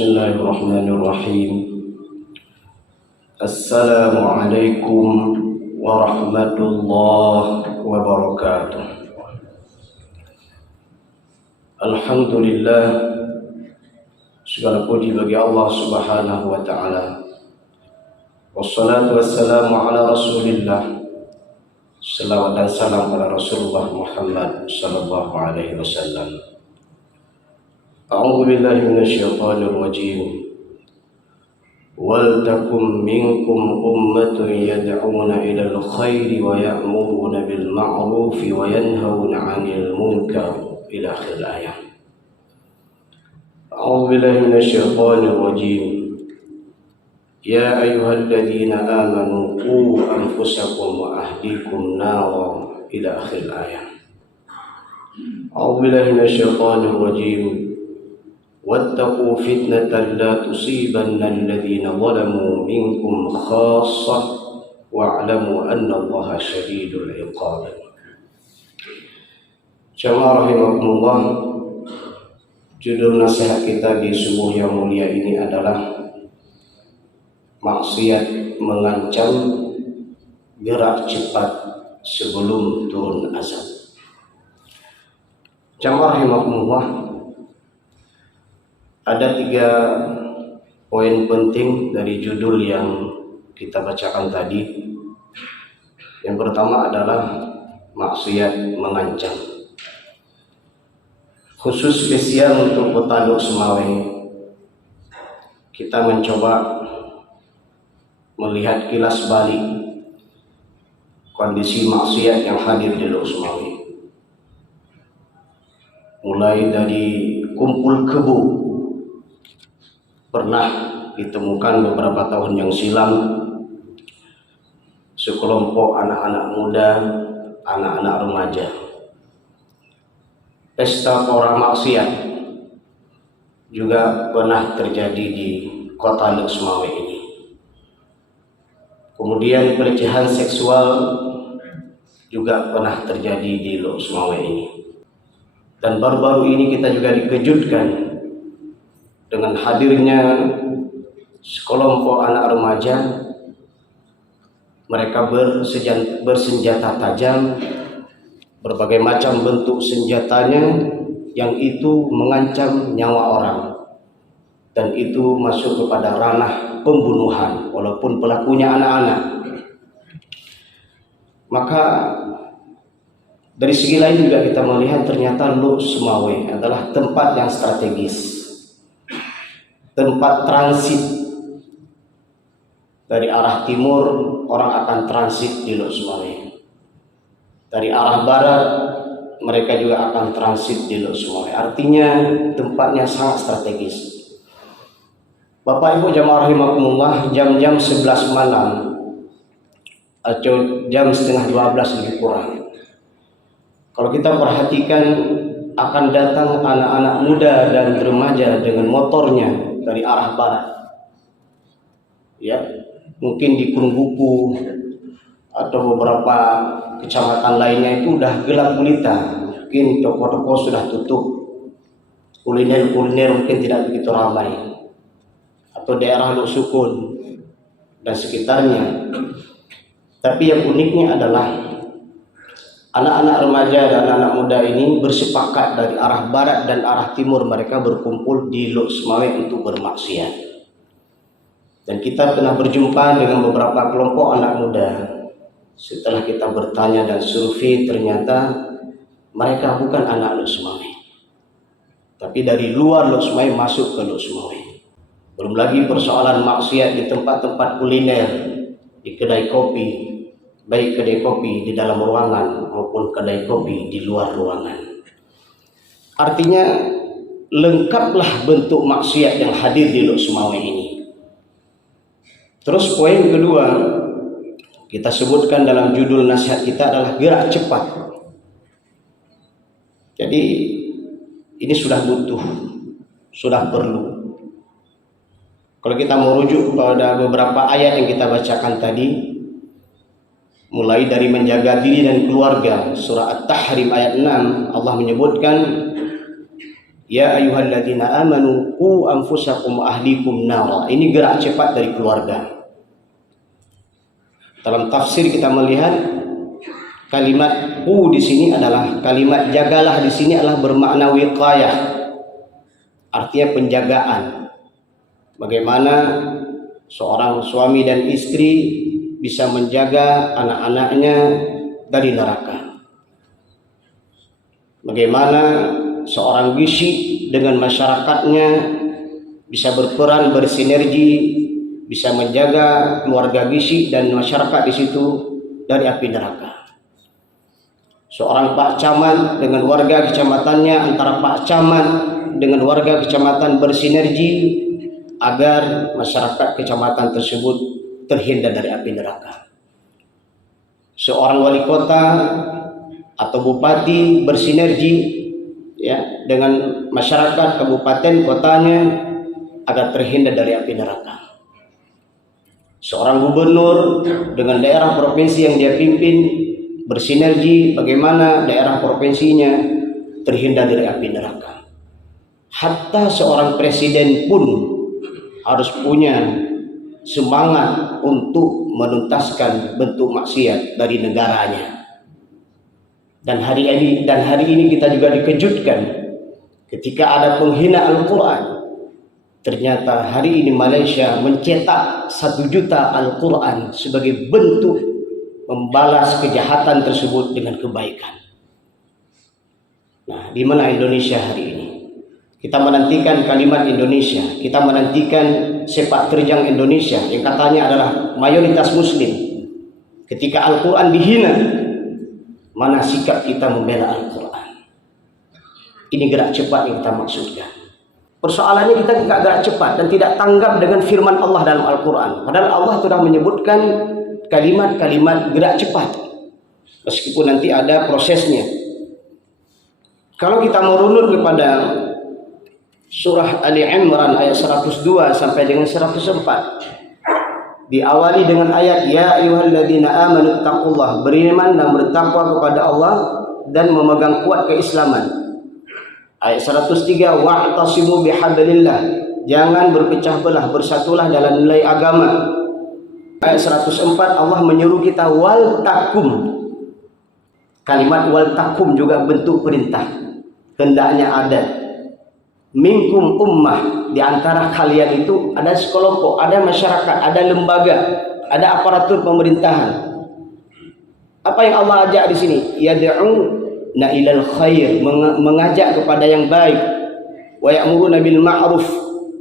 Bismillahirrahmanirrahim. Assalamualaikum warahmatullahi wabarakatuh. Alhamdulillah, segala puji bagi Allah Subhanahu wa taala. Wassalatu wassalamu ala Rasulillah. Selawat dan salam pada Rasulullah Muhammad sallallahu alaihi wasallam. A'udzu billahi minasyaitonir rajim. Wal takum minkum ummatun yad'una ilal khairi wa ya'muruna bil ma'rufi wa yanhauna 'anil munkar ila akhir ayat. A'udzu billahi minasyaitonir rajim. Ya ayyuhalladzina amanu qu anfusakum wa ahlikum nara ila akhir ayat. A'udzu billahi minasyaitonir rajim. واتقوا فتنة لا تصيبن الذين ظلموا منكم خاصة واعلموا أن الله شديد العقاب. Jamaah rahimakumullah, judul nasihat kita di subuh yang mulia ini adalah maksiat mengancam gerak cepat sebelum turun azab. Jamaah rahimakumullah, ada 3 poin penting dari judul yang kita bacakan tadi. Yang pertama adalah maksiat mengancam. Khusus spesial untuk Petanduk Semawe, kita mencoba melihat kilas balik kondisi maksiat yang hadir di Lok Semawe. Mulai dari kumpul kebo, pernah ditemukan beberapa tahun yang silam sekelompok anak-anak muda, anak-anak remaja. Pesta pora maksiat juga pernah terjadi di kota Lok Semawe ini. Kemudian pelecehan seksual juga pernah terjadi di Lok Semawe ini. Dan baru-baru ini kita juga dikejutkan dengan hadirnya sekelompok anak remaja. Mereka bersenjata tajam, berbagai macam bentuk senjatanya yang itu mengancam nyawa orang, dan itu masuk kepada ranah pembunuhan walaupun pelakunya anak-anak. Maka dari segi lain juga kita melihat ternyata Lok Semawe adalah tempat yang strategis, tempat transit. Dari arah timur orang akan transit di Lok Semawe. Dari arah barat mereka juga akan transit di Lok Semawe. Artinya tempatnya sangat strategis. Bapak Ibu jamaah rahimakumullah, jam-jam 11 malam atau jam setengah 12 lebih kurang, kalau kita perhatikan akan datang anak-anak muda dan remaja dengan motornya dari arah barat, ya, mungkin di Kurungbuku atau beberapa kecamatan lainnya itu udah gelap gulita, mungkin toko-toko sudah tutup, kuliner mungkin tidak begitu ramai, atau daerah Lok Sukun dan sekitarnya. Tapi yang uniknya adalah anak-anak remaja dan anak muda ini bersepakat dari arah barat dan arah timur mereka berkumpul di Lok Semawe untuk bermaksiat. Dan kita pernah berjumpa dengan beberapa kelompok anak muda. Setelah kita bertanya dan survei, ternyata mereka bukan anak Lok Semawe, tapi dari luar Lok Semawe masuk ke Lok Semawe. Belum lagi persoalan maksiat di tempat-tempat kuliner, di kedai kopi, baik kedai kopi di dalam ruangan maupun kedai kopi di luar ruangan. Artinya lengkaplah bentuk maksiat yang hadir di Lok Semawe ini. Terus poin kedua kita sebutkan dalam judul nasihat kita adalah gerak cepat. Jadi ini sudah butuh, sudah perlu. Kalau kita merujuk kepada beberapa ayat yang kita bacakan tadi, mulai dari menjaga diri dan keluarga, surah At-Tahrim ayat 6, Allah menyebutkan Ya ayyuhalladzina amanu qu anfusakum wa ahlikum nara. Ini gerak cepat dari keluarga. Dalam tafsir kita melihat kalimat qu di sini adalah kalimat jagalah di sini adalah bermakna wiqayah. Artinya penjagaan. Bagaimana seorang suami dan istri bisa menjaga anak-anaknya dari neraka. Bagaimana seorang gizi dengan masyarakatnya bisa berperan bersinergi, bisa menjaga keluarga gizi dan masyarakat di situ dari api neraka. Seorang Pak Camat dengan warga kecamatannya, antara Pak Camat dengan warga kecamatan bersinergi agar masyarakat kecamatan tersebut terhindar dari api neraka. Seorang wali kota atau bupati bersinergi ya dengan masyarakat kabupaten kotanya agar terhindar dari api neraka. Seorang gubernur dengan daerah provinsi yang dia pimpin bersinergi bagaimana daerah provinsinya terhindar dari api neraka. Hatta seorang presiden pun harus punya semangat untuk menuntaskan bentuk maksiat dari negaranya. Dan hari ini kita juga dikejutkan ketika ada penghina Al-Quran. Ternyata hari ini Malaysia mencetak 1 juta Al-Quran sebagai bentuk membalas kejahatan tersebut dengan kebaikan. Nah, di mana Indonesia hari ini? Kita menantikan kalimat Indonesia, kita menantikan sepak terjang Indonesia yang katanya adalah mayoritas Muslim. Ketika Al-Quran dihina, mana sikap kita membela Al-Quran? Ini gerak cepat yang kita maksudkan. Persoalannya kita tidak gerak cepat dan tidak tanggap dengan firman Allah dalam Al-Quran. Padahal Allah sudah menyebutkan kalimat-kalimat gerak cepat. Meskipun nanti ada prosesnya. Kalau kita merunut kepada surah Ali Imran ayat 102 sampai dengan 104. Diawali dengan ayat ya ayyuhalladzina amanu taqullah, beriman dan bertakwa kepada Allah dan memegang kuat keislaman. Ayat 103 wa'tasimu bihablillah, jangan berpecah belah, bersatulah dalam nilai agama. Ayat 104 Allah menyuruh kita wal takum. Kalimat wal takum juga bentuk perintah. Hendaknya ada minkum ummah, di antara kalian itu ada sekelompok, ada masyarakat, ada lembaga, ada aparatur pemerintahan. Apa yang Allah ajak di sini? Yad'una ilal khair, mengajak kepada yang baik. Wa ya'muruna bil ma'ruf,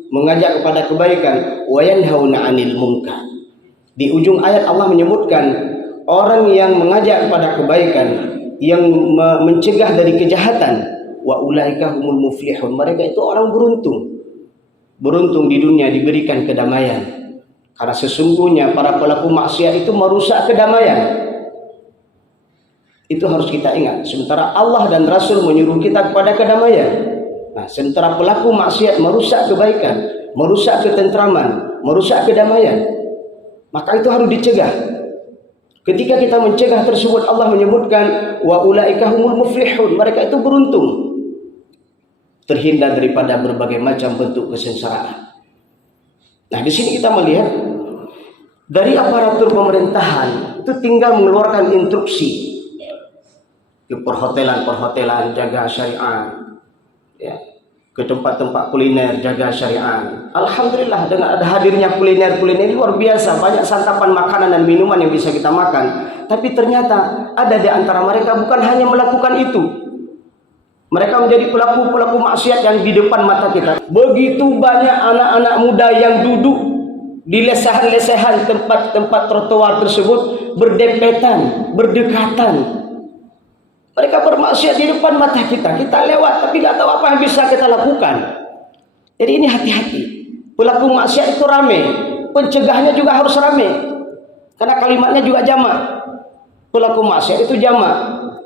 mengajak kepada kebaikan. Wa yanhauna 'anil munkar. Di ujung ayat Allah menyebutkan orang yang mengajak kepada kebaikan, yang mencegah dari kejahatan. Wa ulaika humul muflihun, mereka itu orang beruntung di dunia diberikan kedamaian, karena sesungguhnya para pelaku maksiat itu merusak kedamaian. Itu harus kita ingat. Sementara Allah dan Rasul menyuruh kita kepada kedamaian, nah sementara pelaku maksiat merusak kebaikan, merusak ketentraman, merusak kedamaian, maka itu harus dicegah. Ketika kita mencegah tersebut, Allah menyebutkan wa ulaika humul muflihun, mereka itu beruntung, terhindar daripada berbagai macam bentuk kesengsaraan. Nah, di sini kita melihat dari aparatur pemerintahan itu tinggal mengeluarkan instruksi ke perhotelan jaga syariat, ya, ke tempat-tempat kuliner jaga syariat. Alhamdulillah dengan ada hadirnya kuliner luar biasa, banyak santapan makanan dan minuman yang bisa kita makan. Tapi ternyata ada di antara mereka bukan hanya melakukan itu. Mereka menjadi pelaku maksiat yang di depan mata kita. Begitu banyak anak-anak muda yang duduk di lesehan-lesehan tempat-tempat trotoar tersebut, berdempetan, berdekatan. Mereka bermaksiat di depan mata kita. Kita lewat tapi tidak tahu apa yang bisa kita lakukan. Jadi ini hati-hati. Pelaku maksiat itu ramai, pencegahnya juga harus ramai. Karena kalimatnya juga jamak. Pelaku maksiat itu jamak.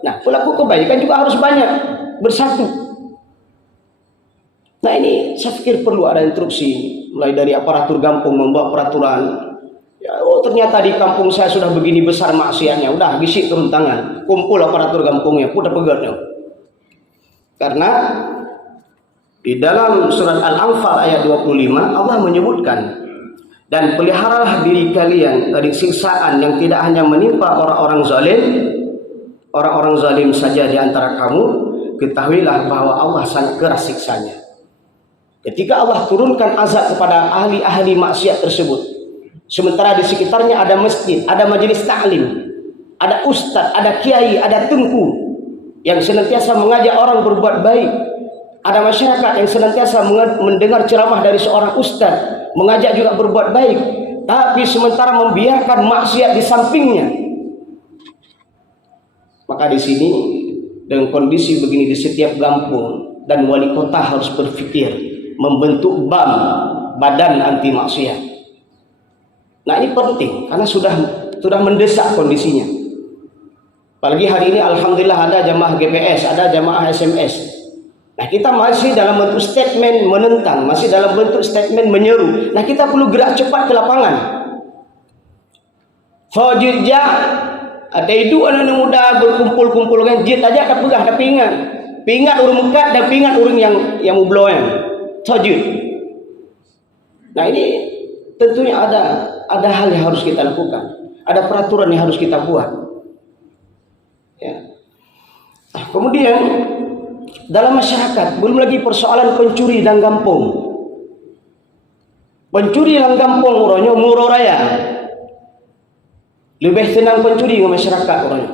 Nah, pelaku kebaikan juga harus banyak, bersatu. Nah, ini saya pikir perlu ada instruksi mulai dari aparatur kampung membuat peraturan. Ya, oh ternyata di kampung saya sudah begini besar maksiatnya. Udah bisik turun tangan, kumpul aparatur kampungnya, udah pegatnya. Karena Di dalam surat Al-Anfal ayat 25 Allah menyebutkan, dan peliharalah diri kalian dari siksaan yang tidak hanya menimpa orang-orang zalim saja di antara kamu. Ketahuilah bahwa Allah sangat keras siksanya. Ketika Allah turunkan azab kepada ahli-ahli maksiat tersebut, sementara di sekitarnya ada masjid, ada majelis ta'lim, ada ustaz, ada kiai, ada tengku yang senantiasa mengajak orang berbuat baik, ada masyarakat yang senantiasa mendengar ceramah dari seorang ustaz, mengajak juga berbuat baik, tapi sementara membiarkan maksiat di sampingnya. Maka di sini dengan kondisi begini di setiap kampung, dan wali kota harus berpikir membentuk badan anti maksiat. Nah, ini penting karena sudah mendesak kondisinya. Apalagi hari ini alhamdulillah ada jamaah GPS, ada jamaah SMS. Nah, kita masih dalam bentuk statement menentang, masih dalam bentuk statement menyeru. Nah, kita perlu gerak cepat ke lapangan. Fajirja ada itu anak muda berkumpul-kumpul kan jid aja tak pegah, tapi ingat urung mekat dan ingat urung yang mubloyan. Tajud. Nah, ini tentunya ada hal yang harus kita lakukan, ada peraturan yang harus kita buat. Ya. Kemudian dalam masyarakat belum lagi persoalan pencuri dan kampung. Pencuri dan kampung orangnya murah raya. Lebih tenang pencuri ke masyarakat orangnya.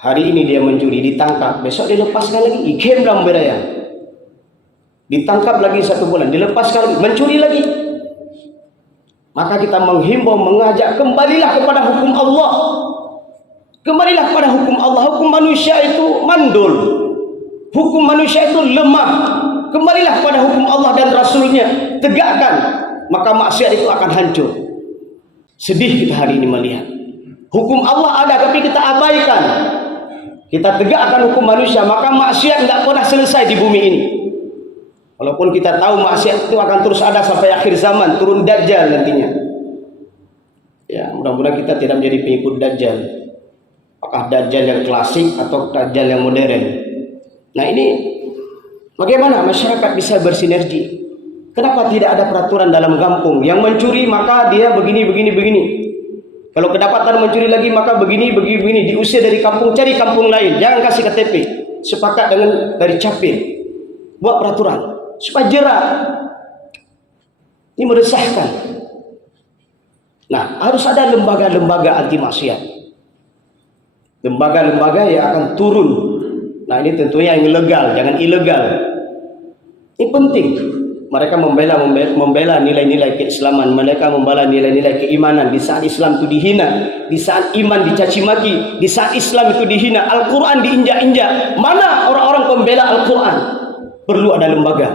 Hari ini dia mencuri, ditangkap, besok dilepaskan lagi, ikem dalam beraya. Ditangkap lagi 1 bulan, dilepaskan lagi, mencuri lagi. Maka kita menghimbau, mengajak, kembalilah kepada hukum Allah. Kembalilah kepada hukum Allah. Hukum manusia itu mandul, hukum manusia itu lemah. Kembalilah kepada hukum Allah dan Rasulnya, tegakkan, maka maksiat itu akan hancur. Sedih kita hari ini melihat hukum Allah ada tapi kita abaikan. Kita tegakkan hukum manusia, maka maksiat tidak pernah selesai di bumi ini. Walaupun kita tahu maksiat itu akan terus ada sampai akhir zaman, turun Dajjal nantinya. Ya, mudah-mudahan kita tidak menjadi pengikut Dajjal. Apakah Dajjal yang klasik atau Dajjal yang modern? Nah, ini bagaimana masyarakat bisa bersinergi? Kenapa tidak ada peraturan dalam kampung? Yang mencuri maka dia begini. Kalau kedapatan mencuri lagi maka begini. Diusir dari kampung, cari kampung lain. Jangan kasih KTP. Sepakat dengan dari Capil. Buat peraturan supaya jerak. Ini meresahkan. Nah, harus ada lembaga-lembaga anti maksiat. Lembaga-lembaga yang akan turun. Nah, ini tentunya yang legal, jangan ilegal. Ini penting. Mereka membela nilai-nilai keislaman, mereka membela nilai-nilai keimanan. Di saat Islam itu dihina, di saat iman dicaci maki, di saat Islam itu dihina, Al-Quran diinjak-injak. Mana orang-orang pembela Al-Quran? Perlu ada lembaga.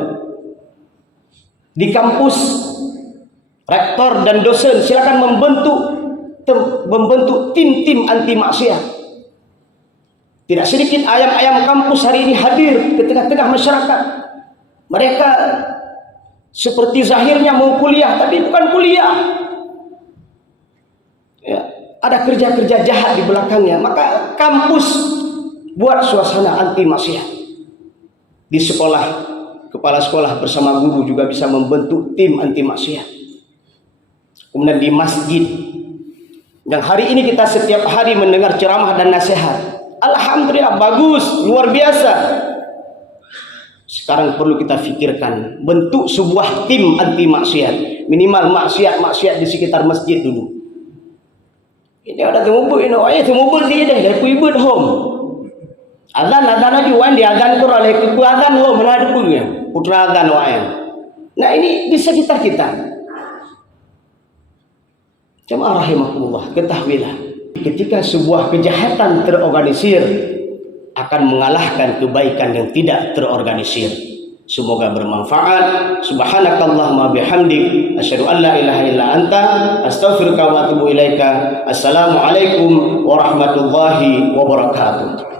Di kampus, rektor dan dosen silakan membentuk tim-tim anti maksiat. Tidak sedikit ayam-ayam kampus hari ini hadir ke tengah-tengah masyarakat. Mereka seperti zahirnya mau kuliah, tapi bukan kuliah. Ya, ada kerja-kerja jahat di belakangnya. Maka kampus buat suasana anti maksiat. Di sekolah, kepala sekolah bersama guru juga bisa membentuk tim anti maksiat. Kemudian di masjid, yang hari ini kita setiap hari mendengar ceramah dan nasihat. Alhamdulillah, bagus, luar biasa. Sekarang perlu kita fikirkan bentuk sebuah tim anti maksiat. Minimal maksiat di sekitar masjid dulu. Ini ada temubul ini, temubul dia dah ibu home. Azan aja wan dia azan tu oleh ku azan home mana punya. Putra azan wayan. Nah, ini di sekitar kita. Jemaah rahimakumullah, ketahuilah ketika sebuah kejahatan terorganisir akan mengalahkan kebaikan yang tidak terorganisir. Semoga bermanfaat. Subhanakallahumma bihamdik asyhadu an la ilaha illa anta astaghfiruka wa atubu ilaika. Assalamualaikum warahmatullahi wabarakatuh.